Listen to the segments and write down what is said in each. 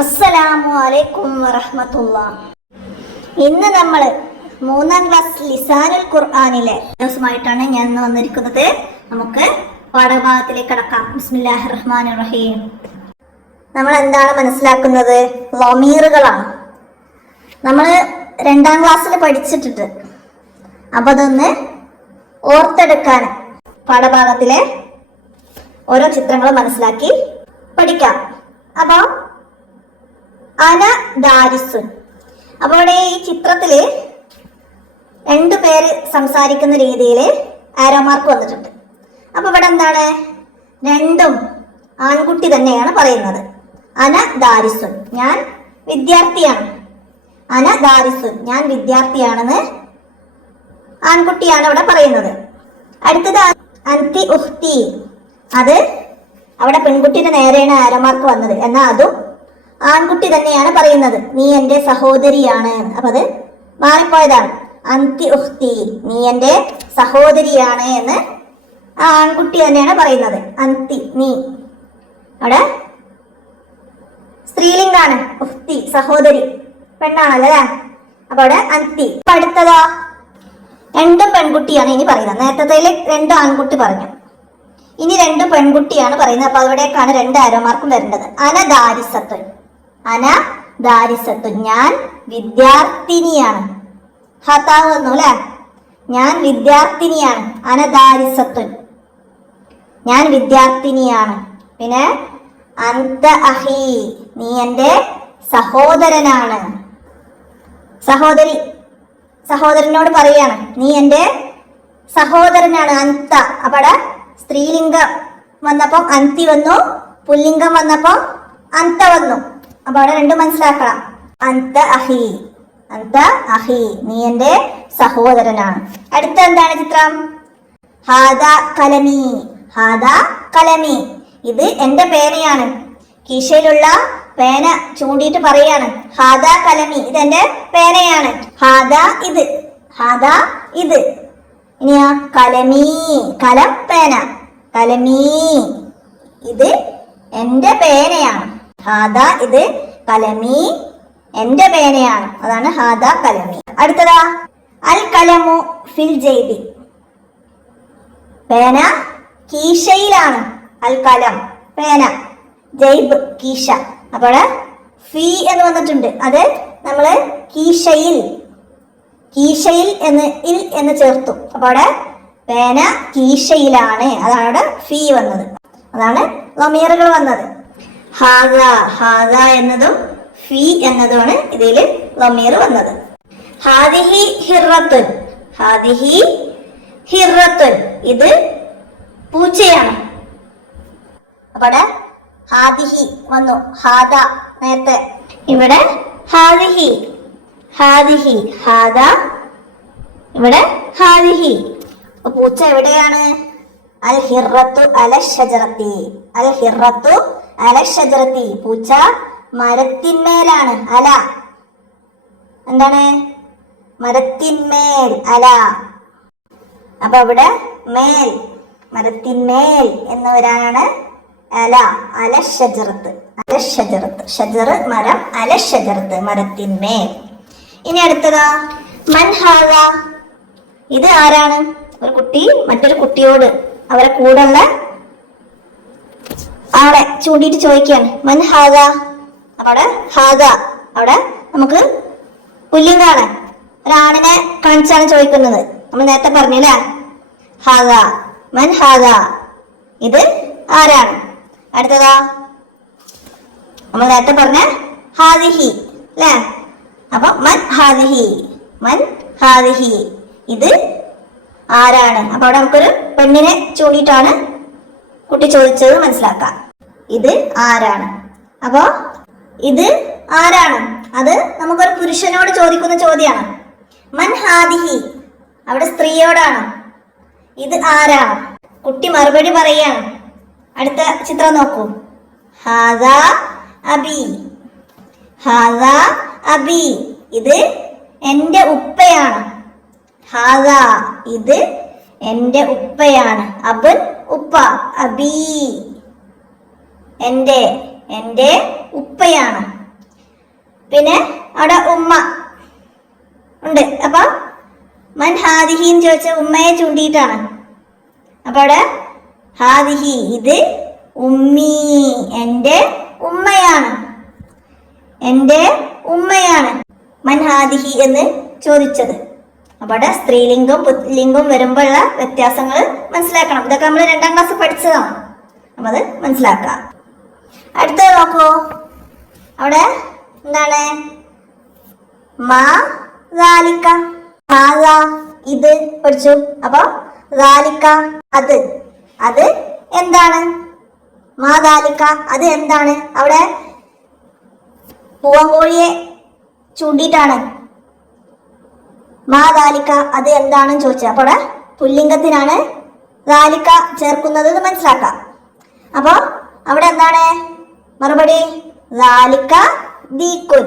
അസ്സലാമു അലൈക്കും വറഹ്മത്തുള്ളാഹി. ഇന്ന് നമ്മൾ 3ാം ക്ലാസ് ലിസാനുൽ ഖുർആനിലെ ദിവസമായിട്ടാണ് ഞാൻ ഇന്ന് വന്നിരിക്കുന്നത്. നമുക്ക് പാഠഭാഗത്തിലേക്ക് കടക്കാം. ബിസ്മില്ലാഹിർ റഹ്മാനിർ റഹീം. നമ്മൾ എന്താണ് മനസ്സിലാക്കുന്നത്? ലമീറുകളാണ്. നമ്മൾ 2ാം ക്ലാസ്സിൽ പഠിച്ചിട്ടുണ്ട്. അപ്പം അതൊന്ന് ഓർത്തെടുക്കാൻ പാഠഭാഗത്തിലെ ഓരോ ചിത്രങ്ങൾ മനസ്സിലാക്കി പഠിക്കാം. അപ്പോൾ അന ദാരിസുൻ. അപ്പോൾ ഇവിടെ ഈ ചിത്രത്തില് 2 പേര് സംസാരിക്കുന്ന രീതിയിൽ ആരോ മാർക്ക് വന്നിട്ടുണ്ട്. അപ്പൊ ഇവിടെ എന്താണ്? 2ഉം ആൺകുട്ടി തന്നെയാണ് പറയുന്നത്. അന ദാരിസുൻ, ഞാൻ വിദ്യാർത്ഥിയാണ്. അന ദാരിസുൻ, ഞാൻ വിദ്യാർത്ഥിയാണെന്ന് ആൺകുട്ടിയാണ് ഇവിടെ പറയുന്നത്. അടുത്തത് അന്തി ഉഹ്തി, അത് അവിടെ പെൺകുട്ടിയുടെ നേരെയാണ് ആരോ മാർക്ക് വന്നത്. എന്നാൽ അതും ആൺകുട്ടി തന്നെയാണ് പറയുന്നത്. നീ എൻ്റെ സഹോദരിയാണ്. അപ്പൊ അത് മാറിപ്പോയതാണ്. അന്തി ഉഹ്തി, നീ എൻ്റെ സഹോദരിയാണ് എന്ന് ആ ആൺകുട്ടി തന്നെയാണ് പറയുന്നത്. അന്തി, നീ. അവിടെ സ്ത്രീലിംഗാണ്. ഉഹ്തി, സഹോദരി, പെണ്ണാണല്ലോ അല്ലേ? അപ്പൊ അവിടെ അന്തി. അടുത്തതോ 2 പെൺകുട്ടിയാണ് ഇനി പറയുന്നത്. നേരത്തെ 2 ആൺകുട്ടി പറഞ്ഞു, ഇനി 2 പെൺകുട്ടിയാണ് പറയുന്നത്. അപ്പൊ അവിടേക്കാണ് 2 ആരോ മാർക്കും വരേണ്ടത്. അന ദാരിസത്തുൻ, അന ദാരിസത്തുൻ, ഞാൻ വിദ്യാർത്ഥിനിയാണ്. ഹതാവ് വന്നു അല്ലെ? ഞാൻ വിദ്യാർത്ഥിനിയാണ്. അന ദാരിസത്തുൻ, ഞാൻ വിദ്യാർത്ഥിനിയാണ്. പിന്നെ അന്ത അഹി, നീ എൻ്റെ സഹോദരനാണ്. സഹോദരനോട് പറയാണ്, നീ എൻ്റെ സഹോദരനാണ്. അന്ത, അവിടെ സ്ത്രീലിംഗം വന്നപ്പം അന്തി വന്നു, പുല്ലിംഗം വന്നപ്പം അന്ത വന്നു. അപ്പൊ അവിടെ 2 മനസ്സിലാക്കണം. അന്ത അഹി, അന്ത അഹി, നീ എൻ്റെ സഹോദരനാണ്. അടുത്ത എന്താണ് ചിത്രം? ഹാദ കലമി, ഹാദ കലമി, ഇത് എൻ്റെ പേനയാണ്. കീശയിലുള്ള പേന ചൂണ്ടിയിട്ട് പറയാണ്, ഹാദ കലമി, ഇത് എൻ്റെ പേനയാണ്. ഹാദ ഇത്, ഹാദ ഇത്. ഇനിയാ കലമി, കലം പേന, കലമി, ഇത് എൻ്റെ പേനയാണ്. ഹാദ ഇത്, കലമി, എൻ്റെ പേനയാണ്. അതാണ് ഹാദ കലമി. അടുത്തതാ അൽ കലമു ഫിൽ ജൈബി, പേന കീശയിലാണ്. അൽ കലം പേന, ജൈബ് കീശ. അപ്പോൾ ഫി എന്ന് വന്നിട്ടുണ്ട്. അത് നമ്മള് കീശയിൽ, കീശയിൽ എന്ന് ചേർത്തു. അപ്പൊ അവിടെ പേന കീശയിലാണ്. അതാണ് അവിടെ ഫി വന്നത്. അതാണ് ലമീറുകൾ വന്നത്. ഹാദ, ഹാദ എന്നതും ഫി എന്നതുമാണ് ഇതിൽ ലമീർ വന്നത്. ഹാദിഹി ഹിറത്തുൻ, ഹാദിഹി ഹിറത്തുൻ, ഇത് പൂച്ചയാണ്. അവിടെ ഹാദിഹി വന്നു, ഹാദ നേരത്തെ. ഇവിടെ ഹാദിഹി, ഹാദിഹി, ഹാദ, ഇവിടെ ഹാദിഹി. പൂച്ച എവിടെയാണ്? അൽ ഹിറത്തു അല ഷജറത്തി, അൽ ഹിറത്തു അല ഷജറത്തി, പൂച്ച മരത്തിന്മേലാണ്. അല എന്താണ്? മരത്തിന്മേൽ, അല. അപ്പൊ ഇവിടെ മേൽ, മരത്തിന്മേൽ എന്ന് വരാനാണ് അല. അല ഷജറത്ത്, അല ഷജറത്ത്, ഷജർ മരം, അല ഷജറത്ത് മരത്തിന്മേൽ. ഇനി അടുത്തതാ മൻ ഹാദ, ഇത് ആരാണ്? ഒരു കുട്ടി മറ്റൊരു കുട്ടിയോട്, അവരെ കൂടെയുള്ള ആളെ ചൂണ്ടിയിട്ട് ചോദിക്കുകയാണ്, മൻ ഹാദ. അപ്പൊ അവിടെ ഹാദ, അവിടെ നമുക്ക് പുല്ലിംഗാണ്. ഒരാണിനെ കാണിച്ചാണ് ചോദിക്കുന്നത്. നമ്മൾ നേരത്തെ പറഞ്ഞില്ലേ? ഹാദ, മൻ ഹാദ, ഇത് ആരാണ്? അടുത്തതാ നമ്മൾ നേരത്തെ പറഞ്ഞ ഹാദിഹി അല്ലേ? അപ്പൊ മൻ ഹാദിഹി, മൻ ഹാദിഹി, ഇത് ആരാണ്? അപ്പൊ അവിടെ നമുക്കൊരു പെണ്ണിനെ ചൂണ്ടിയിട്ടാണ് കുട്ടി ചോദിച്ചത് മനസ്സിലാക്കാം. ഇത് ആരാണ്? അപ്പോ ഇത് ആരാണ്? അത് നമുക്കൊരു പുരുഷനോട് ചോദിക്കുന്ന ചോദ്യമാണ്. മൻ ഹാദിഹി, അവിടെ സ്ത്രീയോടാണ്. ഇത് ആരാണ്? കുട്ടി മറുപടി പറയാണ്. അടുത്ത ചിത്രം നോക്കൂ. ഹാദ അബി, ഹാദ അബി, ഇത് എൻ്റെ ഉപ്പയാണ്. ഹാദ, ഇത് എൻ്റെ ഉപ്പയാണ്. അബൻ, ഉപ്പ. അബി, എൻ്റെ ഉപ്പയാണ്. പിന്നെ അവിടെ ഉമ്മ ഉണ്ട്. അപ്പൊ മൻ ഹാദിഹി എന്ന് ചോദിച്ച ഉമ്മയെ ചൂണ്ടിയിട്ടാണ്. അപ്പൊ അവിടെ ഹാദിഹി ഇത് ഉമ്മി എൻ്റെ ഉമ്മയാണ്, എൻ്റെ ഉമ്മയാണ് മൻ ഹാദിഹി എന്ന് ചോദിച്ചത്. അപ്പൊ അവിടെ സ്ത്രീലിംഗം പുല്ലിംഗം വരുമ്പോഴുള്ള വ്യത്യാസങ്ങൾ മനസ്സിലാക്കണം. ഇതൊക്കെ നമ്മൾ 2ാം ക്ലാസ് പഠിച്ചതാണ്. അപ്പൊ അത് മനസ്സിലാക്കാം. അടുത്തത് നോക്കൂ. അവിടെ എന്താണ്? മാ ദാലിക, ഹാദാ ഇത് പഠിച്ചു. അപ്പൊ ദാലിക അത്, അത് എന്താണ്? മാ ദാലിക അത് എന്താണ്? അവിടെ പൂവൻകോഴിയെ ചൂണ്ടിയിട്ടാണ് മാ ദാലിക അത് എന്താണെന്ന് ചോദിച്ചത്. അപ്പോൾ അവിടെ പുല്ലിംഗത്തിനാണ് ദാലിക ചേർക്കുന്നത് മനസ്സിലാക്കാം. അപ്പൊ അവിടെ എന്താണ് മറുപടി? ദാലിക ദീക്കുൻ,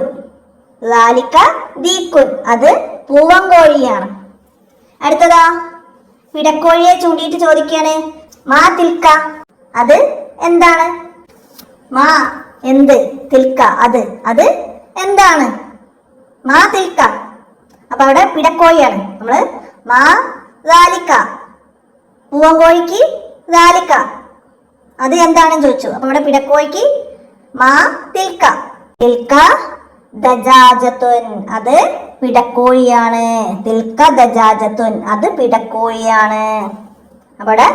ദാലിക ദീക്കുൻ അത് പൂവൻകോഴിയാണ്. അടുത്തതാ പിടക്കോഴിയെ ചൂണ്ടിയിട്ട് ചോദിക്കുകയാണ് മാ തിൽക്ക അത് എന്താണ്? മാ എന്ത്, തിൽക്ക അത്, അത് എന്താണ്? മാ തിൽക്ക. അപ്പൊ അവിടെ പിടക്കോഴിയാണ്. നമ്മള് മാ ദാലിക പൂവൻകോഴിക്ക് ദാലിക അത് എന്താണെന്ന് ചോദിച്ചു. അപ്പൊ ഇവിടെ പിടക്കോഴിക്ക് മാ തിൽക്ക, തിൽക്ക ദജാജത്തുൻ അത് പിടക്കോഴിയാണ്, തിൽക്ക ദജാജത്തുൻ അത് പിടക്കോഴിയാണ്. അവിടെ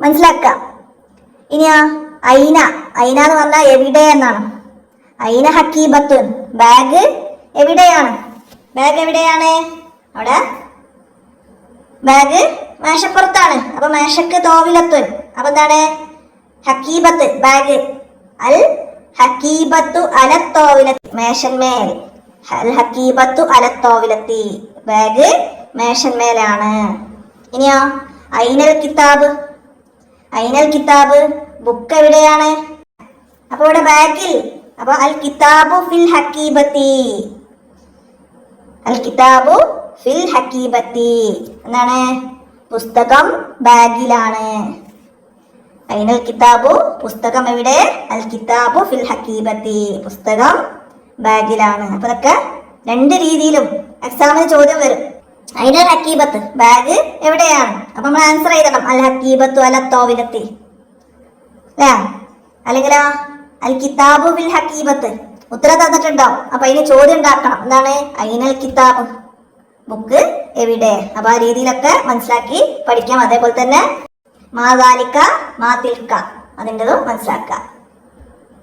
മനസ്സിലാക്കാം. ഇനിയാ ഐന, ഐന എന്ന് പറഞ്ഞാൽ എവിടെ എന്നാണ്. ഐന ഹക്കീബത്തുൻ ബാഗ് എവിടെയാണ്? ബാഗ് എവിടെയാണ്? അവിടെ ബാഗ് മേശപ്പുറത്താണ്. അപ്പൊ മേശക്ക് തോവിലത്തുൻ. അപ്പൊ എന്താണ്? ഹക്കീബത്ത് ബാഗ്, അൽ ഹക്കീബത്തു അലത്തോവിലത്തി മേശന്മേൽ, അൽ ഹക്കീബത്തു അലത്തോവിലത്തി ബാഗ് മേശന്മേലാണ്. ഇനിയോ ഐനൽ കിതാബ്, ഐനൽ കിതാബ് ബുക്ക് എവിടെയാണ്? അപ്പൊ ഇവിടെ ബാഗിൽ. അപ്പൊ അൽ കിതാബു ഫിൽ ഹക്കീബത്തി, അൽ കിതാബു ഫിൽ ഹക്കീബത്തി എന്താണ്? പുസ്തകം ബാഗിലാണ്. ഐനൽ കിതാബു പുസ്തകം എവിടെ? അൽ കിതാബു ഫിൽ ഹക്കീബത്തി പുസ്തകം ബാഗിലാണ്. അപ്പൊ ഇതൊക്കെ 2 രീതിയിലും എക്സാമിന് ചോദ്യം വരും. ഐനൽ ഹക്കീബത്ത് ബാഗ് എവിടെയാണ്? അപ്പൊ നമ്മൾ ആൻസർ എഴുതണം അൽ ഹക്കീബത്തു അല തോവിലത്തി അല്ലേ? അല്ലെങ്കിലോ അൽ കിതാബു ഫിൽ ഹക്കീബത്ത് ഉത്തരം തന്നിട്ടുണ്ടാവും. അപ്പൊ അതിന് ചോദ്യം ഉണ്ടാക്കണം. എന്താണ്? ഐനൽ കിതാബ് ബുക്ക് എവിടെ? അപ്പൊ ആ രീതിയിലൊക്കെ മനസ്സിലാക്കി പഠിക്കാം. അതേപോലെ തന്നെ മാ ദാലിക മാ തിൽക്ക അതിൻ്റെതും മനസ്സിലാക്കാം.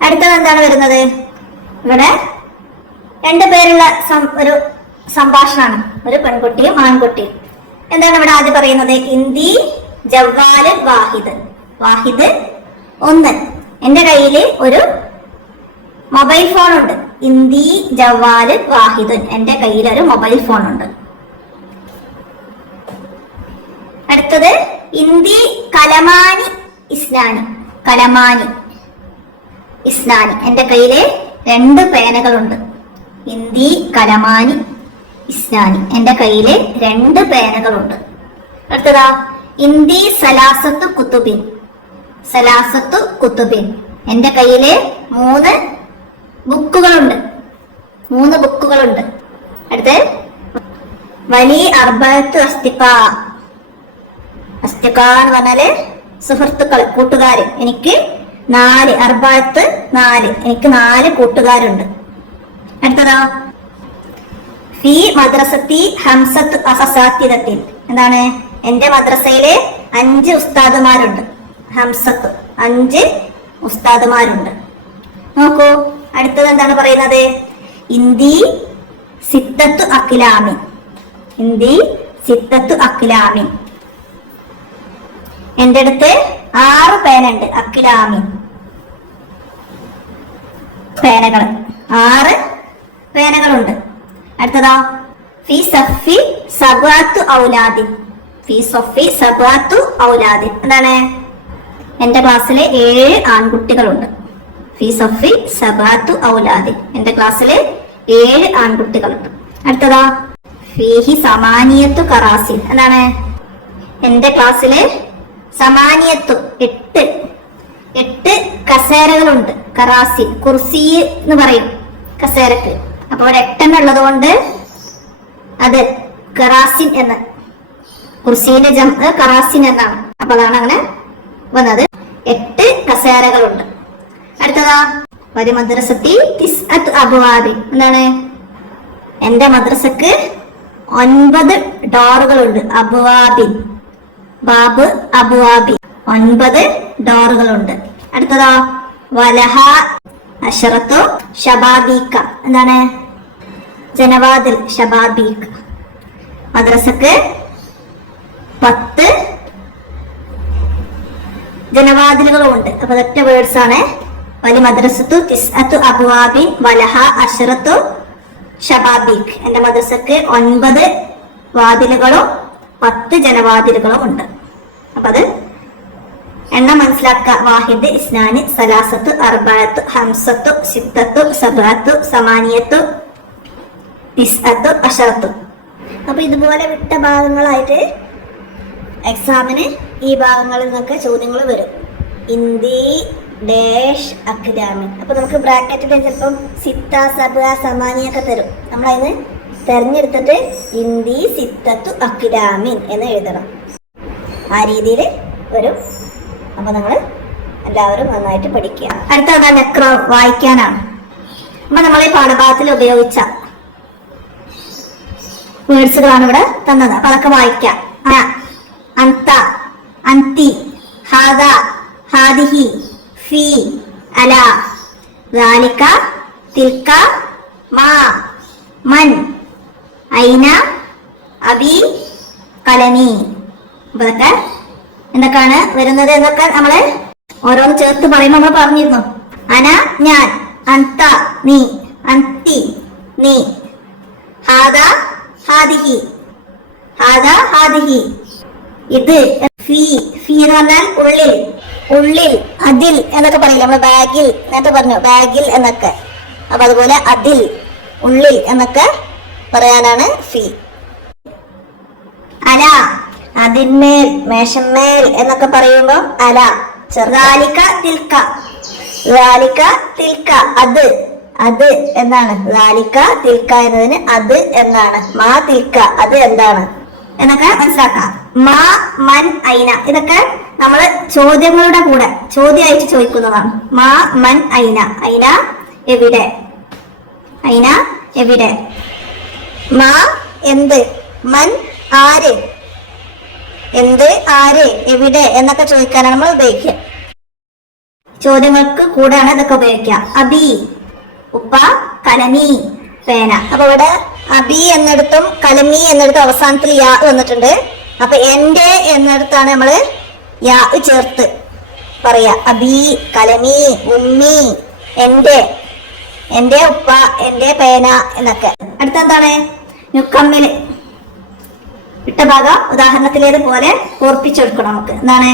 അടുത്തത് എന്താണ് വരുന്നത്? ഇവിടെ 2 പേരുള്ള ഒരു സംഭാഷണമാണ്, ഒരു പെൺകുട്ടിയും ആൺകുട്ടിയും. എന്താണ് ഇവിടെ ആദ്യം പറയുന്നത്? ഇന്ദി ജവ്വാല് വാഹിദ്, വാഹിദ് 1 എന്റെ കയ്യില് ഒരു മൊബൈൽ ഫോൺ ഉണ്ട്. ഇന്ദി ജവ്വാല് വാഹിദ് എന്റെ കയ്യിൽ ഒരു മൊബൈൽ ഫോൺ ഉണ്ട്. അടുത്തത് ഇന്ദി കലമാനി ഇസ്നാനി, കലമാനി ഇസ്നാനി എന്റെ കയ്യില് 2 പേനകളുണ്ട്. ഇന്ദി കലമാനി ഇസ്നാനി എന്റെ കയ്യില് 2 പേനകളുണ്ട്. അടുത്തതാ ഇന്ദി സലാസത്തു കുത്തുബിൻ, സലാസത്തു കുത്തുബിൻ എന്റെ കയ്യില് 3 ബുക്കുകളുണ്ട്, 3 ബുക്കുകളുണ്ട്. അടുത്ത് വലി അർബഅത്ത് അസ്തിഖ, അസ്തിഖ എന്ന് പറഞ്ഞാല് സുഹൃത്തുക്കൾ, കൂട്ടുകാര്. എനിക്ക് 4 അർബഅത്ത് 4 എനിക്ക് 4 കൂട്ടുകാരുണ്ട്. അടുത്തതോ ഫി മദ്രസത്തി ഹംസത്ത് അസസാത്തിദത്തിൻ എന്താണ്? എന്റെ മദ്രസയില് 5 ഉസ്താദുമാരുണ്ട്. ഹംസത്ത് 5 ഉസ്താദുമാരുണ്ട്. നോക്കൂ അടുത്തത് എന്താണ് പറയുന്നത്? ഇന്ദി സിത്തത്തു അഖിലാമി, ഇന്ദി സിത്തത്തു അഖിലാമി എന്റെ അടുത്ത് 6 പേനുണ്ട്. അഖിലാമി പേനകൾ, 6 പേനകളുണ്ട്. അടുത്തതോ ഫി സഫി സബഅത്തു ഔലാദി, ഫി സഫി സബഅത്തു ഔലാദി എന്താണ്? എന്റെ ക്ലാസ്സിലെ 7 ആൺകുട്ടികളുണ്ട്. ഫി സഫി സബഅത്തു ഔലാദി എന്റെ ക്ലാസ്സില് 7 ആൺകുട്ടികളുണ്ട്. അടുത്തതോ ഫീഹി സമാനിയത്തു കറാസിൻ എന്താണ്? എന്റെ ക്ലാസ്സില് സമാനിയത്തു 8 കസേരകളുണ്ട്. കറാസി കുർസി എന്ന് പറയും. കസേരക്ക്. അപ്പൊ ഇവിടെ 8 ഉള്ളത് കൊണ്ട് അത് കറാസിൻ എന്ന്, കുർസീന്റെ ജംഅ് കറാസിൻ എന്നാണ്. അപ്പൊ അതാണ് അങ്ങനെ വന്നത്. 8 കസേരകളുണ്ട്. അടുത്തതാ ഒരു മദ്രസത്തി തിസ്അത്ത് അബ്വാബ്. എന്താണ്? എന്റെ മദ്രസക്ക് 9 ഡോറുകളുണ്ട്. അബ്വാബിൻ, ബാബ് അബ്വാബി, 9 ഡോറുകളുണ്ട്. അടുത്തതാ വലഹ അശറത്തു ഷബാബീക്ക. എന്താണ്? ജനവാതിൽ, ഷബാബീക്ക്. മദ്രസക്ക് 10 ജനവാതിലുകളും ഉണ്ട്. അപ്പൊ ഒറ്റ വേർഡ്സ് ആണ്. വലി മദ്രസത്തു തിസ്അത്തു അബ്വാബിൻ വലഹ അശറത്തു ഷബാബീക്ക്. എന്റെ മദ്രസക്ക് 9 വാതിലുകളും 10 ജനവാതിലുകളും ഉണ്ട്. അപ്പൊ അത് എണ്ണം മനസ്സിലാക്കുക. വാഹിദ്, ഇസ്നാന്, സലാസത്തു, അർബഅത്തു, ഹംസത്തു, സിത്തത്തു, സബഅത്തു, സമാനിയത്തു, തിസ്അത്തു, അശറത്തു. അപ്പൊ ഇതുപോലെ വിട്ട ഭാഗങ്ങളായിട്ട് എക്സാമിന് ഈ ഭാഗങ്ങളിൽ നിന്നൊക്കെ ചോദ്യങ്ങൾ വരും. ഇന്ദി ഡാഷ് അക്ലാമിൻ. അപ്പൊ നമുക്ക് ബ്രാക്കറ്റിൽ ചിലപ്പം സിത്ത, സബ, സമാനിയൊക്കെ തരും. നമ്മളതിന് തെരഞ്ഞെടുത്തിട്ട് ഇന്ദി സിത്തത്തു അക്ലാമിൻ എന്ന് എഴുതണം. ആ രീതിയിൽ വരും. അപ്പൊ നമ്മൾ എല്ലാവരും നന്നായിട്ട് പഠിക്കുക. അടുത്ത നെക്ര വായിക്കാനാണ്. അപ്പൊ നമ്മൾ ഈ പാഠഭാഗത്തിൽ ഉപയോഗിച്ച വേർഡ്സുകളാണ് ഇവിടെ തന്നത്. അപ്പൊ അതൊക്കെ വായിക്കാം. അന്ത, അന്തി, ഹാദ, ഹാദിഹി, ഫി, അല, ദാലിക, തിൽക, മാ, മൻ, ഐന, അബി, കലനി. ഇതൊക്കെ എന്തൊക്കെയാണ് വരുന്നത് എന്നൊക്കെ നമ്മള് ഓരോന്ന് ചേർത്ത് പറയുമ്പോൾ നമ്മൾ പറഞ്ഞിരുന്നു. അന ഞാൻ, അന്ത നീ, അന്തി നീ, ഹാദ ഹാദിഹി, ഹാദ ഹാദിഹി ഇത്, ഫീ ഫീ എന്ന് പറഞ്ഞാൽ ഉള്ളിൽ, ഉള്ളിൽ, അതിൽ എന്നൊക്കെ പറയില്ല നമ്മള്. ബാഗിൽ നേരത്തെ പറഞ്ഞു, ബാഗിൽ എന്നൊക്കെ. അപ്പൊ അതുപോലെ അതിൽ, ഉള്ളിൽ എന്നൊക്കെ പറയാനാണ് ഫീ. അല അതിന്മേൽ, മേശമേൽ എന്നൊക്കെ പറയുമ്പോ അല. ദാലിക തിൽക, ദാലിക തിൽക അത്, അത് എന്നാണ്. ദാലിക തിൽക എന്നതിന് അത് എന്നാണ്. മാ തിൽക അത് എന്താണ് എന്നൊക്കെ മനസ്സിലാക്കാം. മാ, മൻ, ഐന ഇതൊക്കെ നമ്മള് ചോദ്യങ്ങളുടെ കൂടെ ചോദ്യമായിട്ട് ചോദിക്കുന്നതാണ്. മാ, മൻ, ഐന. ഐന എവിടെ, ഐന എവിടെ. മാ എന്ത്, മൻ ആര്, എന്ത് ആര്, എവിടെ എന്നൊക്കെ ചോദിക്കാനാണ് നമ്മൾ ഉപയോഗിക്കുക. ചോദ്യങ്ങൾക്ക് കൂടെയാണ് ഇതൊക്കെ ഉപയോഗിക്കുക. അബി ഉപ്പ, കലമി പേന. അപ്പൊ ഇവിടെ അബി എന്നിടത്തും കലമി എന്നിടത്തും അവസാനത്തിൽ യാ വന്നിട്ടുണ്ട്. അപ്പൊ എന്റെ എന്നിടത്താണ് നമ്മള് യാ ചേർത്ത് പറയാ. അബി, കലമി, ഉമ്മി, എന്റെ, എന്റെ ഉപ്പ, എന്റെ പേന എന്നൊക്കെ. അടുത്തെന്താണ്? നുക്കമ്മില്. ഇട്ട ഭാഗം ഉദാഹരണത്തിലേതുപോലെ ഓർപ്പിച്ചെടുക്കണം നമുക്ക്. എന്താണ്?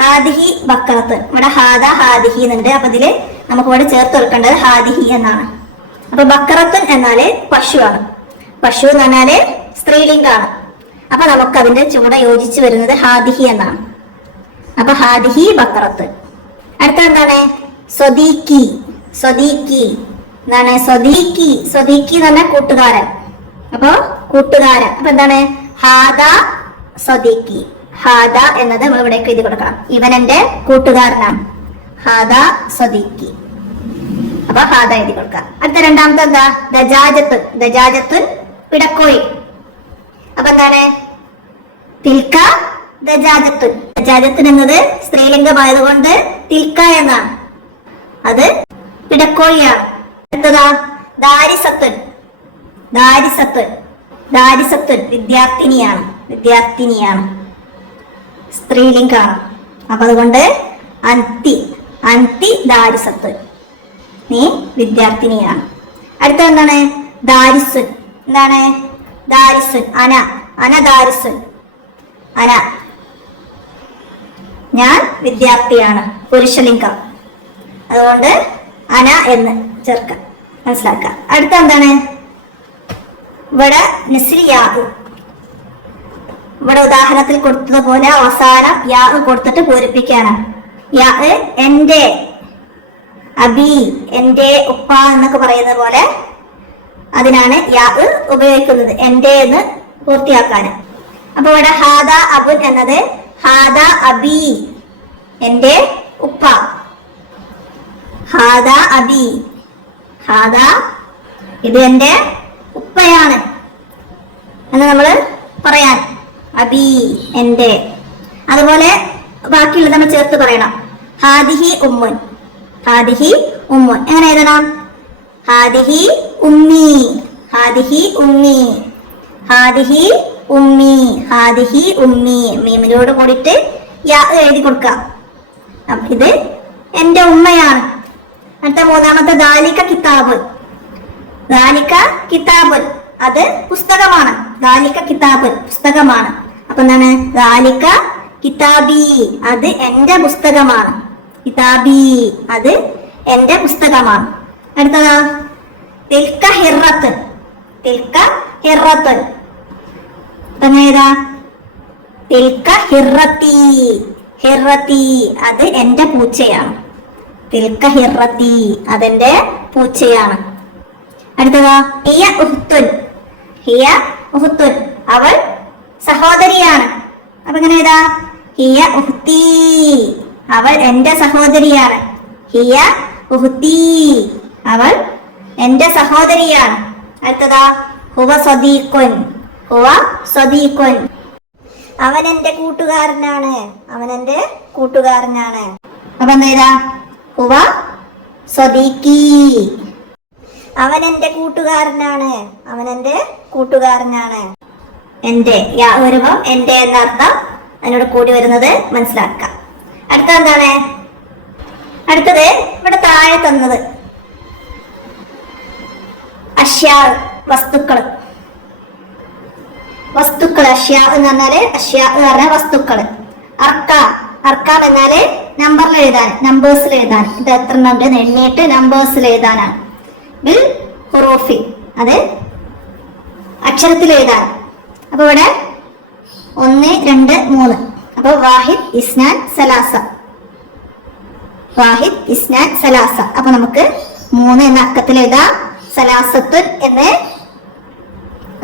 ഹാദിഹി ബക്കറത്ത്. ഇവിടെ ഹാദ ഹാദിഹി എന്നുണ്ട്. അപ്പൊ ഇതില് നമുക്ക് ഇവിടെ ചേർത്ത് കൊടുക്കേണ്ടത് ഹാദിഹി എന്നാണ്. അപ്പൊ ബക്കറത്തുൻ എന്നാല് പശുവാണ്. പശു എന്ന് പറഞ്ഞാല് സ്ത്രീലിംഗാണ്. അപ്പൊ നമുക്ക് അതിന്റെ ചൂട യോജിച്ച് വരുന്നത് ഹാദിഹി എന്നാണ്. അപ്പൊ ഹാദിഹി ബക്കറത്ത്. അടുത്ത എന്താണ്? സ്വദീക്കി. സ്വദീക്കി എന്താണ്? സ്വദീക്കി. സ്വദീക്കി എന്ന് പറഞ്ഞാൽ കൂട്ടുകാരൻ. അപ്പൊ കൂട്ടുകാരൻ. അപ്പൊ എന്താണ്? ഹാദ സ്വദീക്കി. ഹാദ എന്നത് നമ്മൾ ഇവിടേക്ക് എഴുതി കൊടുക്കണം. ഇവൻ എന്റെ കൂട്ടുകാരനാണ്. ഹാദ സ്വദീക്കി. അപ്പൊ ഹാദ എഴുതി കൊടുക്കാം. അടുത്ത രണ്ടാമത്തെ എന്താ? ദജാജത്ത്. ദജാജത്തുൻ പിടക്കോഴി. അപ്പൊ എന്താണ്? തിൽക്ക ദജാജത്തുൻ. ദജാജത്തുൻ എന്നത് സ്ത്രീലിംഗമായതുകൊണ്ട് തിൽക്ക എന്നാണ്. അത് പിടക്കോഴിയാണ്. അടുത്തതാ ദാരിസത്തുൻ. ദാരിസത്തുൻ. ദാരിസത്തുൻ വിദ്യാർത്ഥിനിയാണ്. വിദ്യാർത്ഥിനിയാണ്, സ്ത്രീലിംഗാണ്. അപ്പൊ അതുകൊണ്ട് അന്തി. അന്തി ദാരിസത്തുൻ, നീ വിദ്യാർത്ഥിനിയാണ്. അടുത്ത എന്താണ്? ദാരിസുൻ. എന്താണ്? ദാരിസുൻ അന. അന ദാരിസുൻ. അന ഞാൻ വിദ്യാർത്ഥിയാണ്, പുരുഷലിംഗം. അതുകൊണ്ട് അന എന്ന് ചേർക്കാം, മനസ്സിലാക്കാം. അടുത്ത എന്താണ്? ഇവിടെ നസ്രിയാ. ഇവിടെ ഉദാഹരണത്തിൽ കൊടുത്തതുപോലെ അവസാനം യാ കൊടുത്തിട്ട് പൂരിപ്പിക്കാനാണ്. യാ എന്റെ, അബി എന്റെ ഉപ്പ എന്നൊക്കെ പറയുന്നത് പോലെ അതിനാണ് യാ ഉപയോഗിക്കുന്നത്, എന്റെ എന്ന് പൂർത്തിയാക്കാൻ. അപ്പൊ ഇവിടെ ഹാദ അബുൻ എന്നത് ഹാദ അബി എന്റെ ഉപ്പ, ഹാദ അബി, ഹാദ ഇത് എന്റെ ഉപ്പയാണ് എന്ന് നമ്മള് പറയാൻ, അബി എന്റെ. അതുപോലെ ബാക്കിയുള്ളത് നമ്മൾ ചേർത്ത് പറയണം. ഹാദിഹി ഉമ്മുൻ, ഹാദിഹി ഉമ്മുൻ എങ്ങനെ എഴുതണം? ഹാദിഹി ഉമ്മി, ഹാദിഹി ഉമ്മി, ഹാദിഹി ഉമ്മി, ഹാദിഹി ഉമ്മി. മീമിനോട് കൂടിയിട്ട് യാ എഴുതി കൊടുക്കുക. ഇത് എന്റെ ഉമ്മയാണ്. അടുത്ത മൂന്നാമത്തെ ദാലിക കിതാബ്, ദാലിക കിതാബ് അത് പുസ്തകമാണ്, ദാലിക കിതാബ് പുസ്തകമാണ്. അപ്പൊ എന്താണ്? ദാലിക കിതാബി അത് എന്റെ പുസ്തകമാണ്, കിതാബി അത് എന്റെ പുസ്തകമാണ്. അടുത്തതാ തിൽക ഹിറത്തുൻ, തിൽക ഹിറത്തുൻ ഏതാ? തിൽക ഹിറത്തി, ഹിറത്തി അത് എന്റെ പൂച്ചയാണ്, തിൽക ഹിറത്തി അതെന്റെ പൂച്ചയാണ്. അടുത്തതാ ഹിയ ഉഹ്തുൻ, ഹിയ ഉഹ്തുൻ അവൾ സഹോദരിയാണ്. അപ്പൊ എങ്ങനെ ഏതാ? ഹിയ ഉഹ്തി അവൾ എന്റെ സഹോദരിയാണ്, ഹിയ ഉഹ്തി അവൾ എന്റെ സഹോദരിയാണ്. അടുത്തതാ ഹുവ സദീഖുൻ, ഹുവ സദീഖുൻ അവൻ എന്റെ കൂട്ടുകാരനാണ്, അവൻ എന്റെ കൂട്ടുകാരനാണ്. അപ്പൊ എന്താ? ഹുവ സദീഖി അവൻ എന്റെ കൂട്ടുകാരനാണ്, അവൻ എന്റെ കൂട്ടുകാരനാണ്. എന്റെ യാ വരുമ്പോ എന്റെ എന്ന അർത്ഥം അതിനോട് കൂടി വരുന്നത് മനസ്സിലാക്കാം. അടുത്ത എന്താണ്? അടുത്തത് ഇവിടെ താഴെ തന്നത് അഷ്യാ വസ്തുക്കള്, വസ്തുക്കള്. അഷ്യാ എന്ന് പറഞ്ഞാല് അഷ്യാ എന്ന് പറഞ്ഞാൽ വസ്തുക്കള്. അർക്കാം, അർക്കാം എന്നാല് നമ്പറിൽ എഴുതാൻ, നമ്പേഴ്സിൽ എഴുതാൻ. ഇത് എത്ര ഉണ്ട് എണ്ണിയിട്ട് നമ്പേഴ്സിൽ എഴുതാനാണ്. ബിൽ ഹുറൂഫി അത് അക്ഷരത്തിൽ എഴുതാൻ. അപ്പൊ ഇവിടെ 1 2 3. അപ്പൊ വാഹിദ് ഇസ്നാൻ സലാസ, വാഹിദ് ഇസ്നാൻ സലാസ. അപ്പൊ നമുക്ക് 3 എന്ന അക്കത്തിൽ എഴുതാം, സലാസത്തുൻ എന്ന്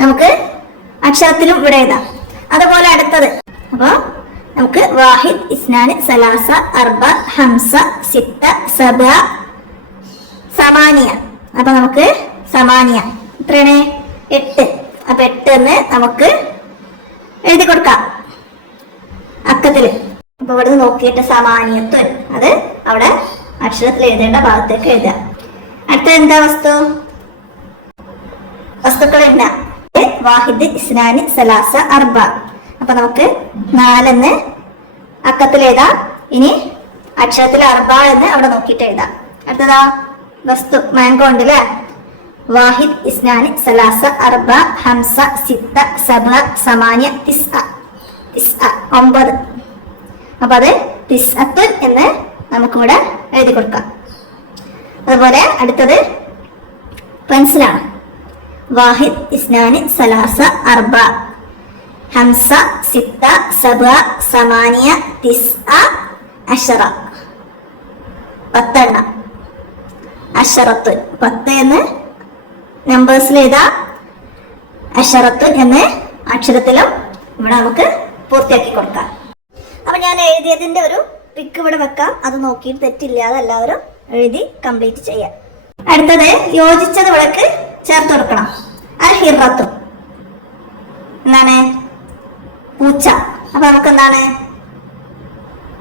നമുക്ക് അക്ഷരത്തിലും ഇവിടെ എഴുതാം. അതുപോലെ അടുത്തത് അപ്പൊ നമുക്ക് വാഹിദ് ഇസ്നാൻ സലാസ അർബ ഹംസ സിത്ത സബ സമാനിയ. അപ്പൊ നമുക്ക് സമാനിയ എത്രയാണ്? 8. അപ്പൊ 8 എന്ന് നമുക്ക് എഴുതി കൊടുക്കാം അക്കത്തില്. അപ്പൊ ഇവിടെ നിന്ന് നോക്കിയിട്ട് സമാനിയത്വൻ അത് അവിടെ അക്ഷരത്തിൽ എഴുതേണ്ട ഭാഗത്തേക്ക് എഴുതാം. അടുത്ത എന്താ വസ്തു? വസ്തുക്കൾ എന്താ? വാഹിദ് ഇസ്നാനി സലാസ അർബ. അപ്പൊ നമുക്ക് 4 എന്ന് അക്കത്തിൽ എഴുതാം. ഇനി അക്ഷരത്തിൽ അർബ എന്ന് അവിടെ നോക്കിയിട്ട് എഴുതാം. അടുത്തതാ വസ്തു മാങ്കോ ഉണ്ട് അല്ലെ? വാഹിദ് ഇസ്നാനി സലാസ അർബ ഹംസ സിത്ത സബ സമാനിയ തിസ്അ, തിസ്അ 9. അപ്പൊ അത് തിസ്അത്തുൻ എന്ന് നമുക്കിവിടെ എഴുതി കൊടുക്കാം. അതുപോലെ അടുത്തത് പെൻസിലാണ്. വാഹിദ് ഇസ്നാനി സലാസ അർബ ഹംസ സിത്ത സബ സമാനിയ തിസ്അ അശറ 10 എണ്ണം. അഷറത്തുൻ 10 എന്ന് നമ്പേഴ്സിൽ എഴുതാം, അഷറത്തുൻ എന്ന് അക്ഷരത്തിലും ഇവിടെ നമുക്ക് പൂർത്തിയാക്കി കൊടുക്കാം. അപ്പൊ ഞാൻ എഴുതിയതിന്റെ ഒരു പിക്ക് ഇവിടെ വെക്കാം, അത് നോക്കിയിട്ട് തെറ്റില്ലാതെ എല്ലാവരും എഴുതി കംപ്ലീറ്റ് ചെയ്യാം. അടുത്തത് യോജിച്ചത് വിളക്ക് ചേർത്ത് കൊടുക്കണം. അൽ ഹിറത്തു എന്താണ്? പൂച്ച. അപ്പൊ നമുക്ക് എന്താണ്?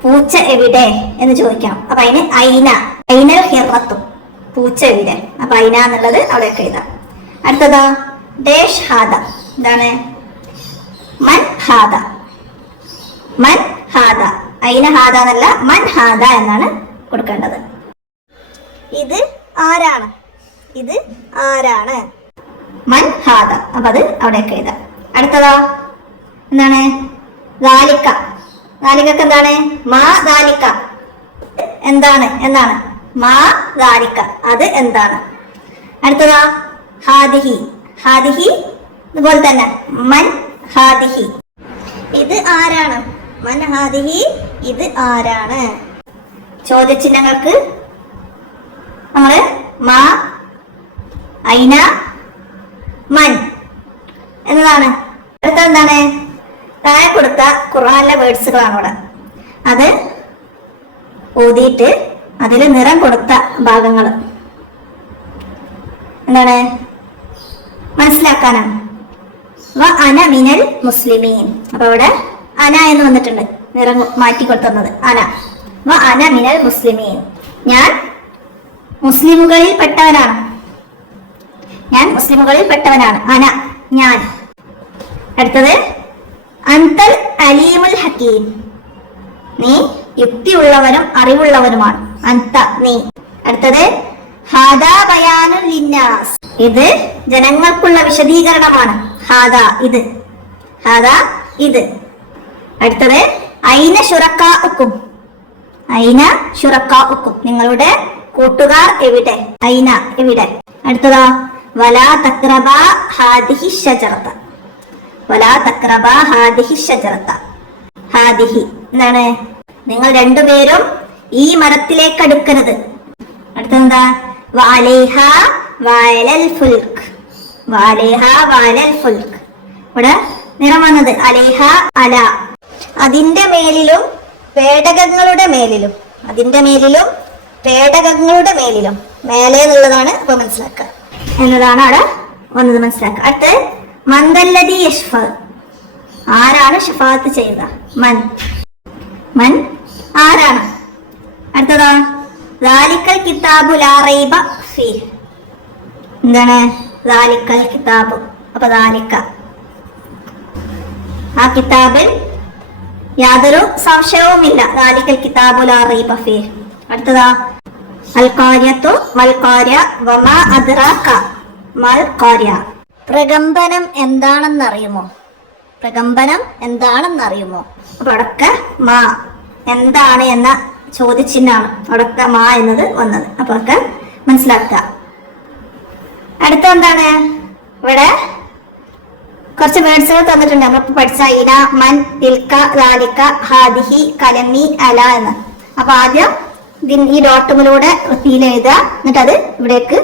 പൂച്ച എവിടെ എന്ന് ചോദിക്കാം. അപ്പൊ അതിന് ഐന, ഐനൽ ഹിറത്തു പൂച്ച എവിടെ. അപ്പൊ ഐന എന്നുള്ളത് അവിടെയൊക്കെ എഴുതാം. അടുത്തതോ ഡേഷ് ഹാദ. എന്താണ്? മൻ ഹാദ, മൻ ഹാദ. ഐന ഹാദ എന്നല്ല മൻ ഹാദ എന്നാണ് കൊടുക്കേണ്ടത്. ഇത് ആരാണ്, ഇത് ആരാണ്? മൻ ഹാദ. അപ്പൊ അത് അവിടെയൊക്കെ എഴുതാം. അടുത്തതോ എന്താണ്? ദാലിക. ദാലികക്ക് എന്താണ്? മാ ദാലിക എന്താണ് എന്നാണ്. മാ ദാലിക അത് എന്താണ്. അടുത്തതാ ഹാദിഹി. ഹാദിഹി ഇതുപോലെ തന്നെ മൻ ഹാദിഹി ഇത് ആരാണ്. മൻ ഹാദിഹി ഇത് ആരാണ്. ചോദ്യചിഹ്നങ്ങൾക്ക് നമ്മള് മാ, ഐന, മൻ എന്നതാണ്. അടുത്ത എന്താണ്? താഴെ കൊടുത്ത ഖുർആനിലെ വേർഡ്സുകളാണ് ഇവിടെ. അത് ഓതിയിട്ട് അതിൽ നിറം കൊടുത്ത ഭാഗങ്ങൾ എന്താണ് മനസ്സിലാക്കാനാണ്. വ അന മിനൽ മുസ്ലിമീൻ. അപ്പൊ ഇവിടെ അന എന്ന് വന്നിട്ടുണ്ട്, നിറം മാറ്റി കൊടുത്തുന്നത് അന. വ അന മിനൽ മുസ്ലിമീൻ, ഞാൻ മുസ്ലിമുകളിൽ പെട്ടവനാണ്. ഞാൻ മുസ്ലിമുകളിൽ പെട്ടവനാണ്. അന, ഞാൻ. അടുത്തത് അന്തൽ അലീമുൽ ഹക്കീം, നീ യുക്തിയുള്ളവനും അറിവുള്ളവനുമാണ്. അന്ത, നീ. അടുത്തത് ഹാദാ ബയാനുൽ ലിന്നാസ്, ഇത് ജനങ്ങൾക്കുള്ള വിശദീകരണമാണ്. ഹാദാ, ഇത്. ഹാദാ, ഇത്. അടുത്തത് ഐന ശുറക്കാഉക്കും, ഐന ശുറക്കാഉക്കും, നിങ്ങളുടെ കൂട്ടുകാർ എവിടെ? ഐന, എവിടെ? അടുത്തതാ വലാ തഖ്റബ ഹാദിഹി ഷജറത, വലാ തഖ്റബ ഹാദിഹി ഷജറത. ഹാദിഹി എന്താണ്? നിങ്ങൾ രണ്ടുപേരും ഈ മരത്തിലേക്ക് അടുക്കരുത്. അടുത്തെന്താ? വഅലൈഹ വഅലൽ ഫുൽക്, വഅലൈഹ വഅലൽ ഫുൽക്. ഇവിടെ നിറം വന്നത് അലൈഹ, അല, അതിന്റെ മേലിലും പേടകങ്ങളുടെ മേലിലും, അതിന്റെ മേലിലും പേടകങ്ങളുടെ മേലിലും, മേലെ എന്നുള്ളതാണ് അപ്പൊ മനസ്സിലാക്കുക എന്നതാണ് അവിടെ വന്നത്, മനസ്സിലാക്കുക. അടുത്ത് മന്ദല്ലദി യശ്ഫ, ആരാണ് ഷഫാഅത്ത് ചെയ്യുക? മൻ, മൻ ആരാണ്? അടുത്തതാ ദാലിക്കൽ കിതാബു ലാ റൈബ ഫീഹ്, എന്താണ്? ദാലിക്കൽ കിതാബ്. അപ്പൊ ദാലിക്ക, ആ കിതാബിൽ യാതൊരു സംശയവുമില്ല. ദാലിക്കൽ കിതാബു ലാ റൈബ ഫീഹ്. അടുത്തതാ അൽ ഖാരിയത്തു മൽ ഖാരിയ വമാ അദ്റാക മൽ ഖാരിയ. പ്രകമ്പനം എന്താണെന്നറിയുമോ? പ്രകമ്പനം എന്താണെന്നറിയുമോ? അപ്പൊ അടക്ക മാ, എന്താണ് എന്ന ചോദ്യചിഹ്നമാണ് അടക്ക മാ എന്നത് വന്നത്. അപ്പൊ ഒക്കെ മനസ്സിലാക്കുക. അടുത്ത എന്താണ്? ഇവിടെ കുറച്ച് വേർഡ്സുകൾ തന്നിട്ടുണ്ട്. നമ്മളിപ്പോ പഠിച്ച ഇന, മൻ, തിൽക്ക, ദാലിക്ക, ഹാദിഹി, കലമി, അല എന്ന്. അപ്പൊ ആദ്യം ഈ ഡോട്ടുമിലൂടെ വൃത്തിയിൽ എഴുതുക. എന്നിട്ട് അത് ഇവിടേക്ക്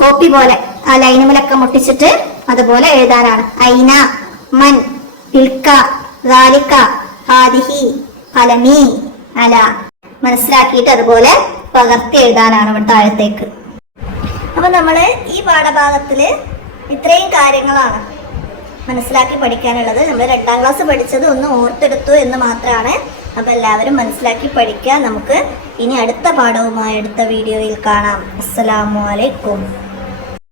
കോപ്പി പോലെ ആ ലൈനുമിലൊക്കെ മുട്ടിച്ചിട്ട് അതുപോലെ എഴുതാനാണ്. ഐന, മൻ, തിൽക്ക, ദാലിക്ക, ഹാദിഹി, കലമി, അല. മനസ്സിലാക്കിയിട്ട് അതുപോലെ പകർത്തി എഴുതാനാണ് ഇവിടെ താഴത്തേക്ക്. അപ്പൊ നമ്മള് ഈ പാഠഭാഗത്തില് ഇത്രയും കാര്യങ്ങളാണ് മനസ്സിലാക്കി പഠിക്കാനുള്ളത്. നമ്മൾ 2ാം ക്ലാസ് പഠിച്ചത് ഒന്ന് ഓർത്തെടുത്തു എന്ന് മാത്രമാണ്. അപ്പൊ എല്ലാവരും മനസ്സിലാക്കി പഠിക്കുക. നമുക്ക് ഇനി അടുത്ത പാഠവുമായി അടുത്ത വീഡിയോയിൽ കാണാം. അസ്സലാമു അലൈക്കും.